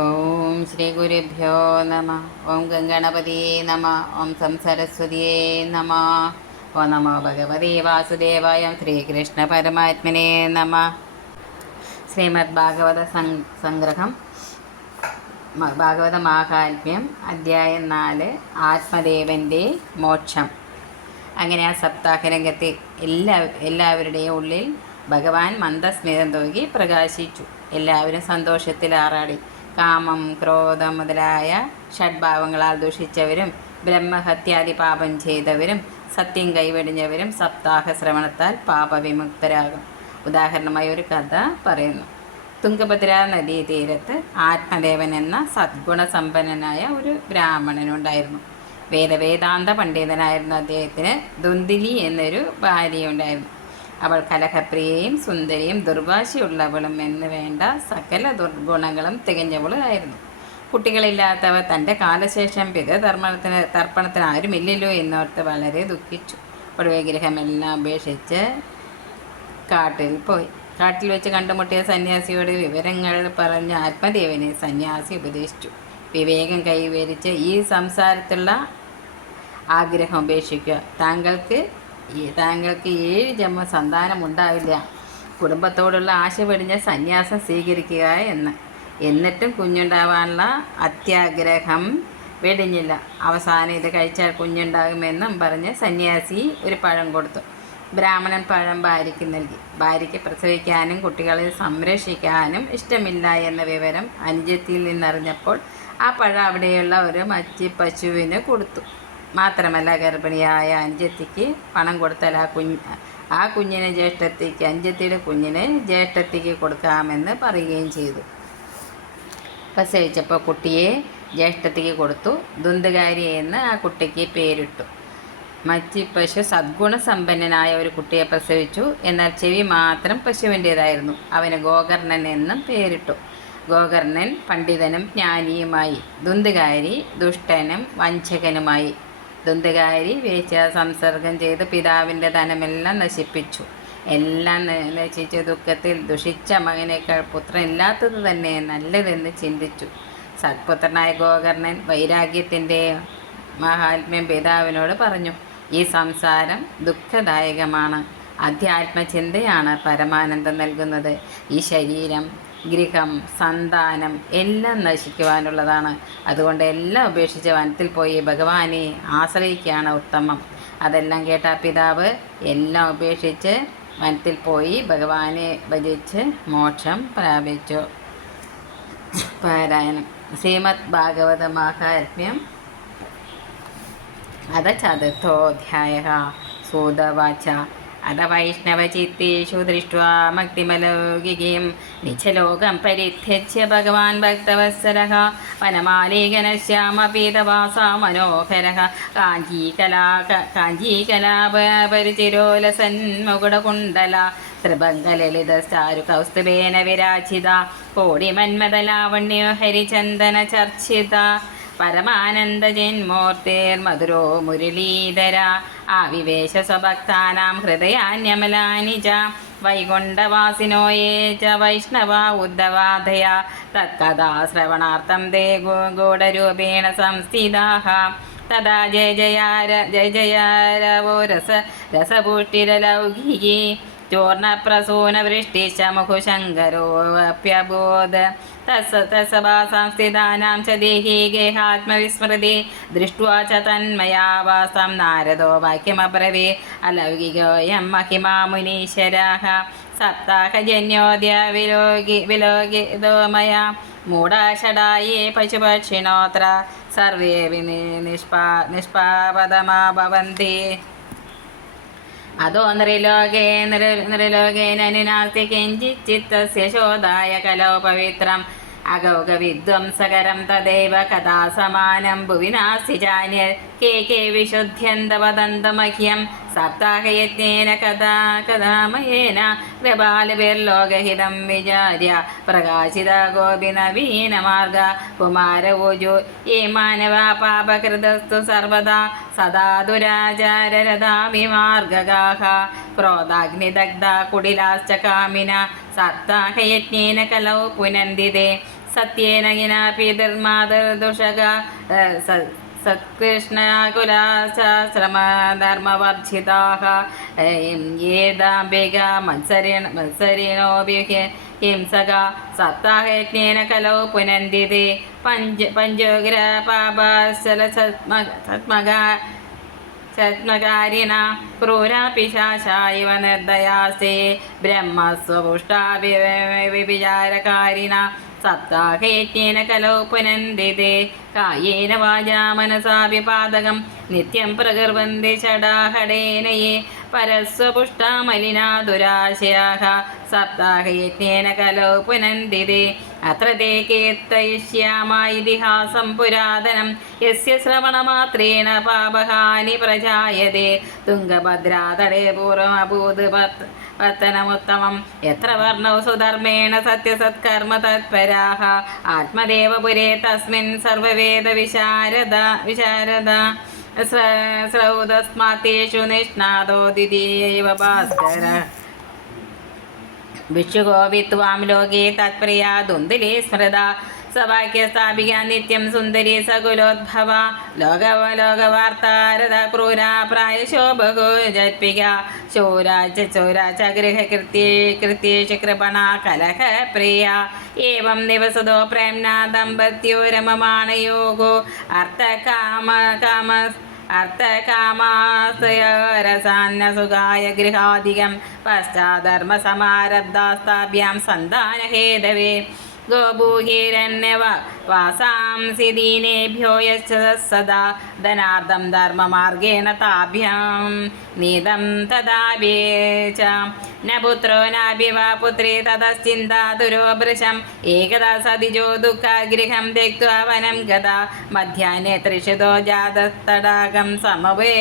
ഓം ശ്രീ ഗുരുഭ്യോ നമ. ഓം ഗംഗണപതിയേ നമ. ഓം സംസരസ്വതിയേ നമ. ഓ നമോ ഭഗവതി വാസുദേവായ ശ്രീകൃഷ്ണ പരമാത്മനെ നമ. ശ്രീമദ് ഭാഗവത സംഗ്രഹം ഭാഗവത മാഹാത്മ്യം അധ്യായം നാല് ആത്മദേവന്റെ മോക്ഷം. അങ്ങനെ ആ സപ്താഹരംഗത്തെ എല്ലാ എല്ലാവരുടെയും ഉള്ളിൽ ഭഗവാൻ മന്ദസ്മിതം തൂകി പ്രകാശിച്ചു. എല്ലാവരും സന്തോഷത്തിൽ ആറാടി. കാമം ക്രോധം മുതലായ ഷഡ്ഭാവങ്ങളാൽ ദുഷിച്ചവരും ബ്രഹ്മഹത്യാദി പാപം ചെയ്തവരും സത്യം കൈവെടിഞ്ഞവരും സപ്താഹ ശ്രവണത്താൽ പാപവിമുക്തരാകും. ഉദാഹരണമായി ഒരു കഥ പറയുന്നു. തുംഗഭദ്ര നദീതീരത്ത് ആത്മദേവൻ എന്ന സദ്ഗുണസമ്പന്നനായ ഒരു ബ്രാഹ്മണനുണ്ടായിരുന്നു. വേദവേദാന്ത പണ്ഡിതനായിരുന്ന അദ്ദേഹത്തിന് ദുന്ദിലി എന്നൊരു ഭാര്യയുണ്ടായിരുന്നു അവൾ കലഹപ്രിയയും സുന്ദരിയും ദുർഭാഷയുള്ളവളും എന്ന് വേണ്ട സകല ദുർഗുണങ്ങളും തികഞ്ഞവളായിരുന്നു കുട്ടികളില്ലാത്തവർ തന്റെ കാലശേഷം പിതൃധർമ്മത്തിന് തർപ്പണത്തിന് ആരുമില്ലല്ലോ എന്നോർത്ത് വളരെ ദുഃഖിച്ചു. ഒടുവെ ഗൃഹമെല്ലാം ഉപേക്ഷിച്ച് കാട്ടിൽ പോയി. കാട്ടിൽ വെച്ച് കണ്ടുമുട്ടിയ സന്യാസിയോട് വിവരങ്ങൾ പറഞ്ഞ ആത്മദേവനെ സന്യാസി ഉപദേശിച്ചു. വിവേകം കൈവരിച്ച് ഈ സംസാരത്തുള്ള ആഗ്രഹം ഉപേക്ഷിക്കുക. താങ്കൾക്ക് താങ്കൾക്ക് ഏഴ് ജന്മ സന്താനം ഉണ്ടാവില്ല. കുടുംബത്തോടുള്ള ആശ വെടിഞ്ഞ സന്യാസം സ്വീകരിക്കുക എന്ന്. എന്നിട്ടും കുഞ്ഞുണ്ടാവാനുള്ള അത്യാഗ്രഹം വെടിഞ്ഞില്ല. അവസാനം ഇത് കഴിച്ചാൽ കുഞ്ഞുണ്ടാകുമെന്നും പറഞ്ഞ് സന്യാസി ഒരു പഴം കൊടുത്തു. ബ്രാഹ്മണൻ പഴം ഭാര്യയ്ക്ക് നൽകി. ഭാര്യയ്ക്ക് പ്രസവിക്കാനും കുട്ടികളെ സംരക്ഷിക്കാനും ഇഷ്ടമില്ല എന്ന വിവരം അനുജത്തിയിൽ നിന്നറിഞ്ഞപ്പോൾ ആ പഴം അവിടെയുള്ള ഒരു മച്ചി പശുവിന് കൊടുത്തു. മാത്രമല്ല ഗർഭിണിയായ അനുജത്തിക്ക് പണം കൊടുത്താൽ ആ കുഞ്ഞ് ആ കുഞ്ഞിനെ ജ്യേഷ്ഠത്തിക്ക് അനുജത്തിയുടെ കുഞ്ഞിനെ ജ്യേഷ്ഠത്തിക്ക് കൊടുക്കാമെന്ന് പറയുകയും ചെയ്തു. പ്രസവിച്ചപ്പോൾ കുട്ടിയെ ജ്യേഷ്ഠത്തിക്ക് കൊടുത്തു. ദുന്ദകാരി എന്ന് ആ കുട്ടിക്ക് പേരിട്ടു. മറ്റ് പശു സദ്ഗുണസമ്പന്നനായ ഒരു കുട്ടിയെ പ്രസവിച്ചു. എന്നാൽ ചെവി മാത്രം പശുവിന്റേതായിരുന്നു. അവന് ഗോകർണൻ എന്നും പേരിട്ടു. ഗോകർണൻ പണ്ഡിതനും ജ്ഞാനിയുമായി. ദുന്ദകാരി ദുഷ്ടനും വഞ്ചകനുമായി. ദുന്ദകാരി വീഴ്ച സംസർഗം ചെയ്ത് പിതാവിന്റെ ധനമെല്ലാം നശിപ്പിച്ചു. എല്ലാം നശിച്ച ദുഃഖത്തിൽ ദുഷിച്ച മകനേക്കാൾ പുത്രൻ ഇല്ലാത്തത് തന്നെ നല്ലതെന്ന് ചിന്തിച്ചു. സത്പുത്രനായ ഗോകർണൻ വൈരാഗ്യത്തിന്റെ മഹാത്മ്യം പിതാവിനോട് പറഞ്ഞു ഈ സംസാരം ദുഃഖദായകമാണ്. അധ്യാത്മചിന്തയാണ് പരമാനന്ദം നൽകുന്നത്. ഈ ശരീരം ഗൃഹം സന്താനം എല്ലാം നശിക്കുവാനുള്ളതാണ്. അതുകൊണ്ട് എല്ലാം ഉപേക്ഷിച്ച് വനത്തിൽ പോയി ഭഗവാനെ ആശ്രയിക്കുകയാണ് ഉത്തമം. അതെല്ലാം കേട്ട പിതാവ് എല്ലാം ഉപേക്ഷിച്ച് വനത്തിൽ പോയി ഭഗവാനെ ഭജിച്ച് മോക്ഷം പ്രാപിച്ചു. പാരായണം. ശ്രീമദ് ഭാഗവത മഹാത്മ്യം അത ചതുർത്ഥോധ്യായ. സൂതവാച. അത വൈഷ്ണവചിത്തേഷു ദൃഷ്ട്വാ മക്തിമലൗകികീം നിജലോകം പരിത്യജ്യ ഭഗവാൻ ഭക്തവത്സരः വനമാലികനശ്യാമപീതവാസാ മനോഹരः കാഞ്ചീകലാ കാഞ്ചീകലാപരിചിരോലസന്മുകുടകുണ്ടല ത്രിഭംഗലളിതസ്റ്റാരു കൗസ്തുഭേന വിരാജിത കോടിമന്മതലാവണ്യോ ഹരിചന്ദന ചർച്ചിത പരമാനന്ദജന്മൂർത്തേർമധുരോ മുരളീധര. ആവിവേശ സ്വഭക്താനാം ഹൃദയാന്യമലാനി ച വൈകുണ്ഠവാസിനോ യേ ച വൈഷ്ണവ ഉദ്ധവാധയ. തത്കഥാ ശ്രവണാർത്ഥം തേ ഗൂഢരൂപേണ സംസ്ഥിതാഹ. തഥാ ജയ ജയാര ജയ ജയാരവോ രസ രസപുഷ്ടിരലൗകികി चूर्णप्रसूनवृष्टिशमुखुशङ्करोऽप्यबोध तस् तस्वासांस्थितानां च देहि गेहात्मविस्मृति दृष्ट्वा च तन्मयावासां नारदो वाक्यमब्रवी अलौकिकोऽयं महिमा मुनीश्वराः सप्ताहजन्योद्य विलोकि विलोकितो मया मूढाषडाये पशुपक्षिणोऽत्र सर्वे निष्पा निष्पापदमा भवन्ति അതോ നൃലോകേ നൃ നൃലോകേനനുനാസ്തി കിഞ്ചിച്ചിത്തസ്യ ശോധായ കലോ പവിത്രം. അഗൗഗവിധ്വംസകരം തദൈവ കഥാ സമാനം ഭുവി നാസ്തി കെ കേ കേ സപ്താഹയജ്ഞേന കഥാ കഥാമയേന. കൃപാലഭിർലോകഹിതം വിചാര്യ. പ്രകാശിത ഗോപി നവീന മാർഗ. കുമാരവോജു യേ മാനവ പാപകൃതസ്തു സർവദാ. സദാ ദുരാചാരരഥാഭിമാർഗകാഹ ക്രോധാഗ്നിദഗ്ധ കുടിലാശ്ച കാമിന. സപ്താഹയജ്ഞേന കലൗ പുനന്ദിതേ സത്യേന ഹിന പിതർമാതൃദുഷക സത്കൃഷ്ണകുലാശ്രമധർമ്മവർജിതാः ഏതാംബിക മത്സരിണ മത്സരിണോഭി ഹിംസക സപ്താഹയജ്ഞേന കലौ പുനന്ദിതേ പഞ്ച പഞ്ചോഗ്ര പാപാശല സത്മക സത്മകാരിണ ക്രൂരാപിശാശാ ഇവ നിർദ്ദയാസ്തേ സപ്താഹേത്യേന കലോ പുനന്ദിതേ കായേന വാചാ മനസാ വിപാതകം നിത്യം പ്രകർവന്തി ഷടാഹടേനയെ പരസ്വപുഷ്ടാ മലിനാ ദുരാശയാः സപ്താഹയജ്ഞേന കലോ പുനന്ദിതേ അത്ര തേ കീർത്തയിഷ്യാമ ഇതിഹാസം പുരാതനം. യസ്യ ശ്രവണമാത്രേണ പാപഹാനി പ്രജായതേ. തുംഗഭദ്രാതടേ പൂർവമഭൂത് പത്ത് പത്തനമുത്തമം. എത്ര വർണോ സുധർമ്മേണ സത്യസത്കർമ്മ തത്പരാഹ. ആത്മദേവപുരേ തസ്മിൻ സർവവേദ വിശാരദ വിശാരദ. ശ്രൗതസ്മാത്തേഷു നിഷ്ണാദോ ദ്വിതീയൈവ ഭാസ്കര. ഭിക്ഷുകോവിത്വാം ലോകേ തത്പ്രിയാ ദുന്ദുലേ സ്മൃത. സവാക്യസ്ഥാപിക നിത്യം സുന്ദരി സകുലോദ്ഭവ. ലോകവ ലോകവാർത്താരത ക്രൂരാ പ്രായശോഭകോ ജൽപ്പിക ശൂരാച്ച ചോരാച്ച ഗൃഹകൃത്യേ കൃത്യേഷു കൃപണ കലഹ പ്രിയ. ഏവം ദിവസതോ പ്രേംന ദമ്പത്യോ രമമാണയോഗോ അർത്ഥകാമ കാമ അർത്ഥകാമാസയരസാന്നസുഖായ ഗൃഹാധികം പശ്ചാധർമ്മസമാരബ്ധാസ്താഭ്യാം സന്താനഹേതവേ. ഗോഭൂഹിരണ്യവ വാസാംസി ദീനേഭ്യോ യശ്ച സദാ ധനാർദ്ധം ധർമ്മമാർഗേണ താഭ്യാം നീതം തഥാഭ്യേച്ച ന പുത്രോ നാഭിവ പുത്രി തതശ്ചിന്താതുരോ ഭൃശം ഏകദാ സതിജോ ദുഃഖഗൃഹം त्यक्त्वा വനം ഗതാ മധ്യാഹ്നെ ത്രിഷതോ ജാതത്തടാകം സമവേ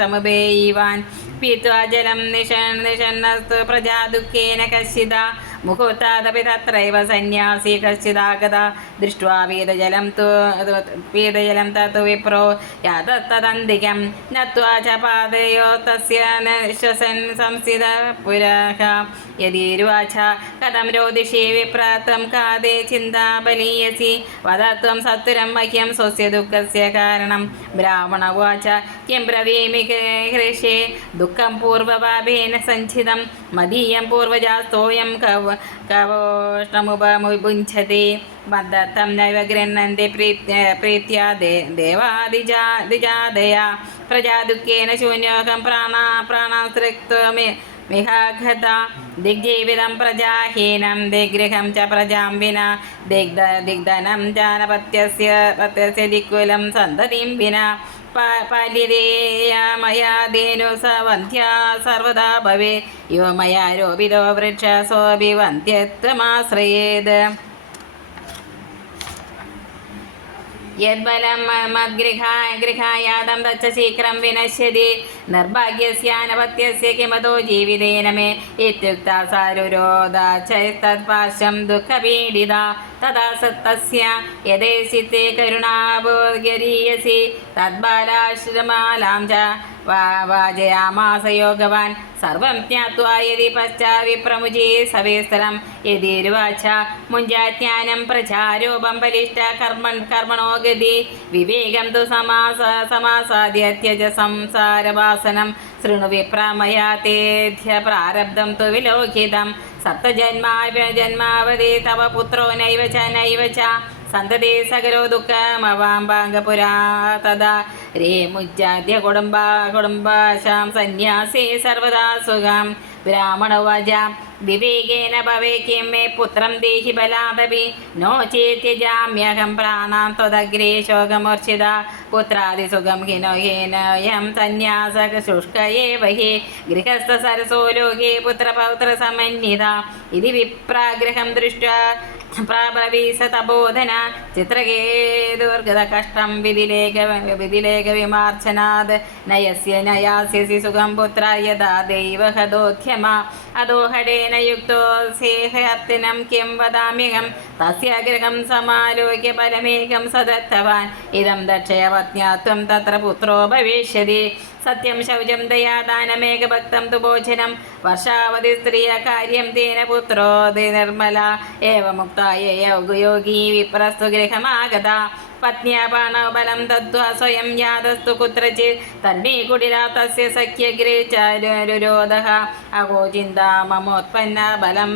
സമവേയിവാൻ പീത്വാ ജലം നിഷൻ നിഷന്നസ്തു പ്രജാ ദുഃഖേന കശിത മുഹൂർത്താദപി തത്രൈവ സന്യാസി കശ്ചിദാഗത ദൃഷ്ട്വാ പീതജലം തു പീതജലം തത്തു വിപ്രോ യാതത്തദന്തികം നത്വാ ച പാദയോ തസ്യ നിശ്വസൻ സംസ്ഥിത പുരാഹ. യദീരുവാച കഥം രോദിഷേ വിപ്രാത്തം കാതെ ചിന്താബലീയസി വധത്വം സത്വരം മഹ്യം സ്വസ്യ ദുഃഖസ്യ കാരണം. ബ്രാഹ്മണ ഉവാച കിം ബ്രവീമി ഹൃഷേ. ദുഃഖം പൂർവപാപേന സഞ്ചിതം. മദീയം പൂർവജാസ്തോയം കവ गावोष्णमुपमुविपुञ्छति मद्दत्तं नैव प्रीत प्रीत्या प्रीत्या दे देवादिजा दिजादया प्रजादुःखेन शून्योऽहं प्राणा प्राणासृक्तमि विहाघता दिग्जीवितं प्रजाहीनं दिगृहं च प्रजां विना दिग्ध दिग्धनं जानपत्यस्य पत्यस्य दिक्कुलं सन्ततिं विना പാലിരേയ മയാ ധേനു സവന്ധ്യാ സർവദാ ഭവേ. യോ മയാ രോപിതോ വൃക്ഷ സോപി യദ്ബലം മദ്ഗൃഹായ ഗൃഹായാതം തച്ച ശീഘ്രം വിനശ്യതി നിർഭാഗ്യസ്യാനപത്യസ്യ കിമതോ ജീവിതേന മേ ഇത്യുക്ത സാരുരോധാശ്ചൈസ്തത്പാർശ്വം ദുഃഖപീഡിത തഥാ സത്തസ്യ യഥേശിത്തെ കരുണാബോധരീയസി തദ്ബാലാശ്രമാലാം ച വാജയാമാസ യോഗവാൻ സർവം ജ്ഞാത്വാ യതി പശ്ചാവിപ്രമുചേ സവേസ്ഥലം യതിരുവാച മുഞ്ചാജ്ഞാനം പ്രചാരോപം ബലിഷ്ട കർമ്മൺ കർമ്മണോ ഗതി വിവേകം തു സമാസ സമാസാദ്യ ത്യജ സംസാരവാസനം ശൃണു വിപ്രമയാ തേധ്യ പ്രാരബ്ധം തു വിലോകിതം സപ്തജന്മാ ജന്മാവധി തവ പുത്രോ നൈവ ച നൈവ ച സന്തതേ സകലോ ദുഃഖമവാംബാംഗപുരാ തഥാ. രേ മുജ്ജാദ്യ കുടുംബ കുടുംബാശാം സന്യാസേ സർവദാ സുഖം. ബ്രാഹ്മണവാച വിവേകേന ഭവേ മേ പുത്രം ദേഹി ബലാദപി. നോ ചേത്യജാമ്യഹം പ്രാണാം ത്വദഗ്രേ ശോകമൂർച്ഛിത. പുത്രാദിസുഖം ഹിനോ ഹീനയം സന്യാസക ശുഷ്കയേ വഹി. ഗൃഹസ്ഥ സരസോ ലോകേ പുത്രപൗത്ര സമന്വിത. ഇതി വിപ്രാഗ്രഹം ദൃഷ്ട്വാ. പ്രാബ്രവീസ തബോധന ചിത്രകേതുർഗത കഷ്ടം വിധിലേഖ വിധിലേഖ വിമാർച്ചനാത് നയസ്യ നയാസ്യസി സുഖം പുത്ര യഥാ ദൈവഹദോധ്യമ അദോഹടേന യുക്തോ സേഹയത്തിനം കിം വദാമ്യഹം? തസ്യാഗ്രഹം സമാലോക്യ പരമേകം സദത്തവാൻ. ഇതം ദക്ഷയപത്ഞാത്വം തത്ര പുത്രോ ഭവിഷ്യതി. സത്യം ശൗചം ദയാദാനമേകഭക്തം തുഭോചനം വർഷാവധി സ്ത്രീയ കാര്യം തേന പുത്രോ നിർമ്മല ഏവമുക്തായ യോഗി വിപ്രസ്തു ഗൃഹമാഗത. പത്ന്യാപാണബലം ദത്വാ സ്വയം യാതസ്തു കുത്രചിത് തന്മേ കുടിരാ തസ്യ അഹോ ചിന്താ മമോത്പന്ന ബലം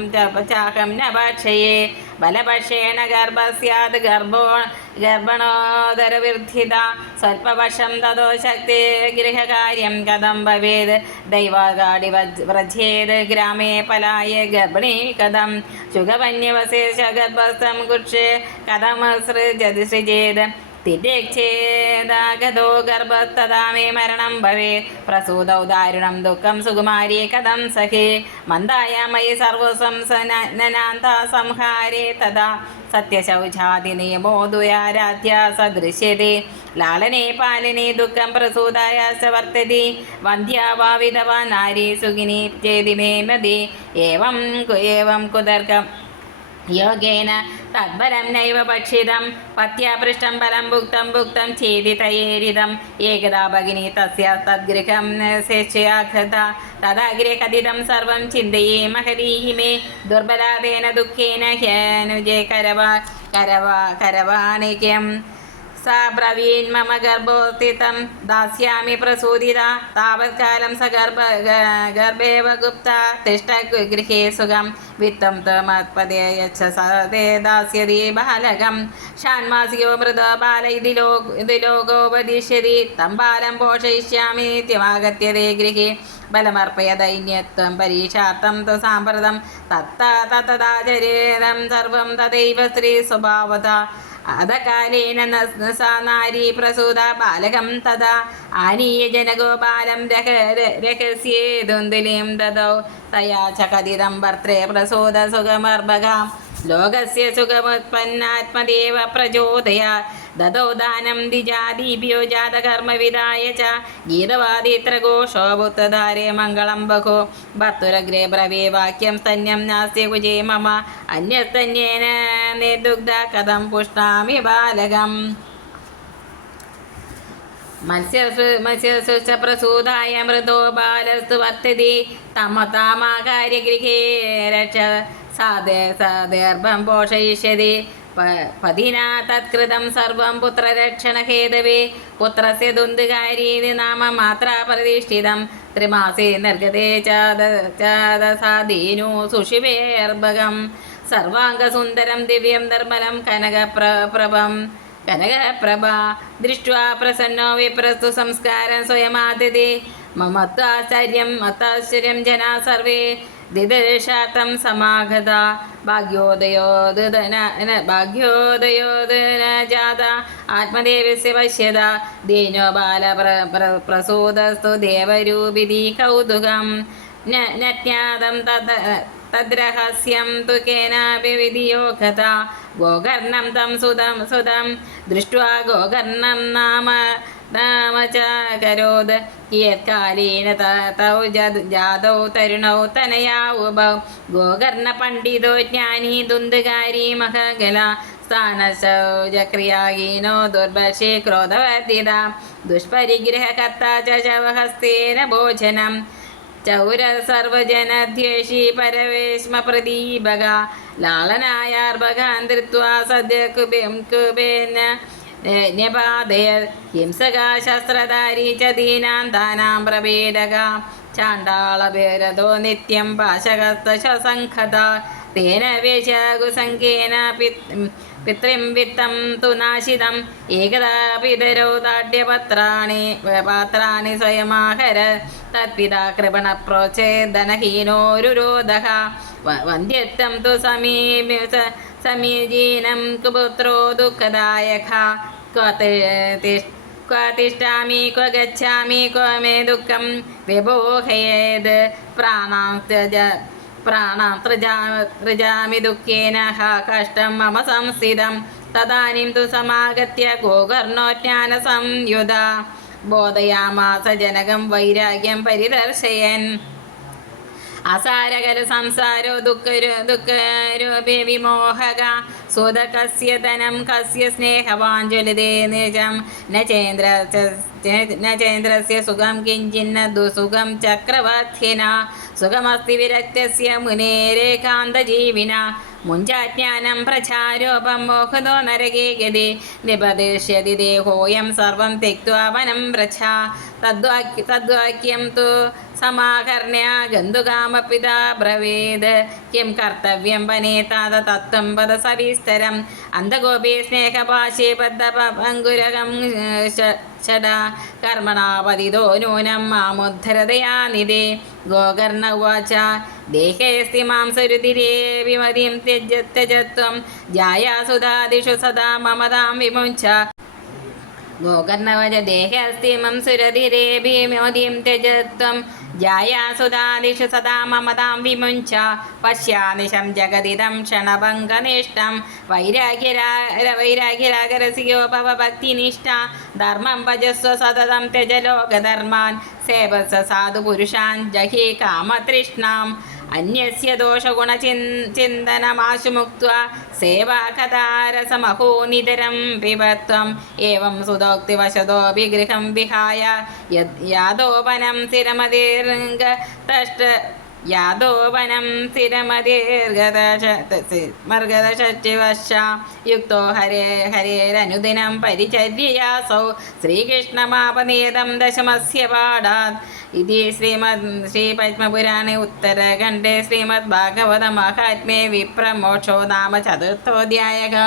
ചാഹം ന ഭാഷയേ ബലഭക്ഷേണ ഗർഭ സ്യാത് ഗർഭോ ഗർഭണോദരവിർദ്ധിത സ്വൽപവശം തതോ ശക്തി ഗൃഹകാര്യം കഥം ഭവേത് ദൈവാഗാടി വ്രജേത് ഗ്രാമേ പലായ ഗർഭിണി കഥം. സുഖവന്യവശേഷ ഗർഭസ്ഥം കുക്ഷേ കഥമസൃജതി സൃജേത്. തിര്യക്ഷേദാഗതോ ഗർഭസ്ഥതാ മേ മരണം ഭവേ. പ്രസൂതൗ ദാരുണം ദുഃഖം സുകുമാരി കഥം സഖേ. മന്ദായ മയി സർവസം സംഹാരേ തഥാ. സത്യശൗചാതി നിയമോ ദുയാരാധ്യ സദൃശ്യത്തെ ലാളനെ പാലനെ ദുഃഖം പ്രസൂതായ വർത്തതി. വന്ധ്യാവാ വിധവാ നാരി സുഖിനി ചേതി മേ മതി. ഏവം കുതർക്കം യോഗേന തദ്ബലം നൈവ ഭക്ഷിതം പത്യാപൃഷ്ടം ബലം ഭുക്തം ഭുക്തം ചേതി തയേരിതം ഏകദാ ഭഗിനി തസ്യ തദ്ഗൃഹം ശേഷ്യാഘത തദാഗ്രേ കഥിതം സർവം ചിന്തയേ മഹരീഹി മേ ദുർബലാദേന ദുഃഖേന ഹ്യനുജേ കരവാ കരവാ കരവാണിക്യം सा സ ബ്രവീൻ മമ ഗർഭോത്തി തം ദാസ്യാമി പ്രസൂദിത താവത്കാലം സ ഗർഭ ഗർഭേവ ഗുപ്ത തിഷ്ട ഗൃഹേ സുഖം വിത്തം തമത്പദേയച്ച സേ ദാസ്യതി ബാലകം ഷാൺമാസികോ മൃദോ ബാല ഇതി ലോ ഇത് ലോകോപദിശ്യതി തം ബാലം പോഷയിഷ്യാമി നിത്യമാഗത്യതേ ഗൃഹേ ബലമർപ്പയ ദൈന്യത്വം പരീക്ഷാർത്ഥം തു സാമ്പ്രതം തത്ത തത്തതാചരേതം സർവം തദൈവ സ്ത്രീ സ്വഭാവത അധകാലേന നസ്നസാ പ്രസൂത ബാലകം തഥാ. ആനീയ ജനഗോപാലം രഹ രഹസ്യേ ദുന്ദുലിം ദദോ തയാ ച കഥിതം ഭർത്രേ പ്രസൂത സുഖമർഭകാം. ലോകസ്യ സുഖമുത്പന്നാത്മദേവ പ്രചോദയാ. ദതോ ദാനം ദിജാദീപ്യോ ജാതകർമ്മവിധായ ച. ഗീതവാദിത്ര ഘോഷോ മംഗളം ബഹോ. ഭർത്തുരഗ്രേ ബ്രവേ വാക്യം സന്യം നാസ്യ കുജേ മമ. അന്യസ്തന്യേന നിർദുഗ്ധ കഥം പുഷ്ടാമി ബാലകം. മത്സ്യസൃഷ്ടപ്രസൂതായ മൃദോ ബാലസ്തു വർത്തതി. തമ താമാകാര്യഗൃഹേ രക്ഷ. സാദേ സാധേർഭം പോഷയിഷ്യതി. പതിനാ തത്കൃതം സർവം പുത്രരക്ഷണഹേതവേ. പുത്രസ്യ ദുന്ദുകാരീതി നാമ മാത്ര പ്രതിഷ്ഠിതം. ത്രിമാസേ നിർഗതേ ചാദസാധീനു സുഷിവേർഭകം. സർവാംഗസുന്ദരം ദിവ്യം നിർമ്മലം കനകപ്ര പ്രഭം. കനകപ്രഭ ദൃഷ്ട്വാ പ്രസന്നോ വിപ്രസ്തു സംസ്കാരം സ്വയമാതിഥി മമത്വാശ്ചര്യം മത്താശ്ചര്യം ജനാ സർവേ. ദിദർശാർത്ഥം സമാഗത. ഭാഗ്യോദയോദന ഭാഗ്യോദയോദന ജാത. ആത്മദേവസ്യ പശ്യത. ദീനോ ബാല പ്ര പ്ര- പ്രസൂതസ്തു ദേവരൂപിതി കൗതുകം. നജ്ഞാതം തത് തദ്രഹസ്യം തു കേനാപി വിധിയോഗത ഗോകർണം തം സുതം സുതം. ദൃഷ്ട്വാ ഗോകർണം നാമ നാമ ച കരോത് കിയത്കാലേന ത- ജാത- തരുണൗ ഗോകർണ പണ്ഡിതോ ജ്ഞാനി ദുന്ദകാരി മഹകല സ്ഥാനശൗചക്രിയാഹീനോ ദുർഭക്ഷേ ക്രോധവർദ്ധിത. ദുഷ്പരിഗ്രഹകർത്ത ച ഭോജനം. ചൗര സർവജനധ്യേഷി പരവേശ്മ പ്രദീപക ലാളനായാർഭകാൻ ധൃത്വാ സദ്യ കുബേം കുബേന ന്യപാതയ ഹിംസക ശസ്ത്രധാരി ച ദീനാം നിത്യം പാശകസ്തശസംഖത തേന വേശകുസംഖ്യേന പിത്രിം വിത്തം തു നാശിതം. ഏകദാ പിതരോ താഡ്യപത്രാണി പാത്രാണി സ്വയമാഹര. തത്പിതാ കൃപണപ്രോചേദനഹീനോരുരോധഃ വന്ധ്യത്വം തു സമീപ സമീചീനം കുപുത്രോ ദുഃഖദായക. ക്വ തിഷ്ടാമി ക്വ ഗച്ഛാമി ക്വ മേ ദുഃഖം വിബോഹയേത് പ്രാണാത്യജ പ്രാണാം ത്രജാമി ദുഃഖേന ഹ കഷ്ടം മമ സംസ്ഥിതം തദാനിം തു സമാഗത്യ ഗോകർണോജ്ഞാന സംയുധ ബോധയാമാസ ജനകം വൈരാഗ്യം പരിദർശയൻ അസാരകര സംസാരോ ദുഃഖരോ ദുഃഖരൂപേ വിമോഹക. സുത കസ്യ ധനം കസ്യ സ്നേഹവാഞ്ജലിതേ നിജം. ന ചേന്ദ്ര സുഖം കിഞ്ചിന്ന ദുസുഖം ചക്രവർത്തിന. സുഖമസ്തി വിരക്തസ്യ മുനേരേകാന്തജീവിന മുഞ്ചാജ്ഞാനം പ്രചാരോപം മോഹതോ നരകേ ഗതി. നിപതിഷ്യതി ദേഹോയം സർവം തെക്വാ വനം തദ്വാക്യ തു സമാകർണ്യ ഗന്ധുകാമപിത ബ്രവീത്. കിം കർത്തവ്യം വനേ താത തത്വം പദ സവിസ്തരം. അന്ധഗോപി സ്നേഹപാശേ ബദ്ധപങ്കുരകം ഷട കർമ്മണാപതിതോ നൂനം മാമുദ്ധരതയാ നിധേ. ഗോകർണ ഉവാച. ദേഹേസ്തി മാംസരുതിരേ വിമതിം ത്യജ ത്യജത്വം. ജായാസുധാദിഷു സദാ മമതാം വിമുഞ്ച. ഗോകർണവജ ദേഹസ്തി മം സുരതിരേ ഭീമോദിം ത്യജത്വം ജായാസുധാദിഷു സദാ മമതാം വിമുഞ്ച പശ്യാനിശം ജഗതിദം ക്ഷണഭംഗനിഷ്ടം വൈരാഗ്യരാ വൈരാഗ്യരാഗരസിയോ सततं ഭക്തിനിഷ്ഠ ധർമ്മം ഭജസ്വ സതതം जहि ലോകധർമാൻ അന്യസ്യ ദോഷഗുണ സേവാകഥാരസമഹോ നിതരം പിബത്വം ഏവം സുതോക്തിവശതോ വിഗൃഹം വിഹായ യാദോപനം സ്ഥിരമതീർഗ തഷ്ട യാദോവനം സ്ഥിരമതീർഗതമർഗതശിവശ യുക്തോ ഹരേ ഹരേരനുദിനം പരിചര്യയാസൗ ശ്രീകൃഷ്ണമാപനീതം ദശമസ്യ പാഠാത്. ഇതി ശ്രീമദ് ശ്രീപത്മപുരാണേ ഉത്തരഖണ്ഡേ ശ്രീമദ് ഭാഗവത മഹാത്മ്യേ വിപ്രമോക്ഷോ നാമ ചതുർത്ഥോധ്യായക.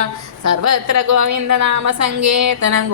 സർവത്ര ഗോവിന്ദ നാമ സങ്കീർത്തനം.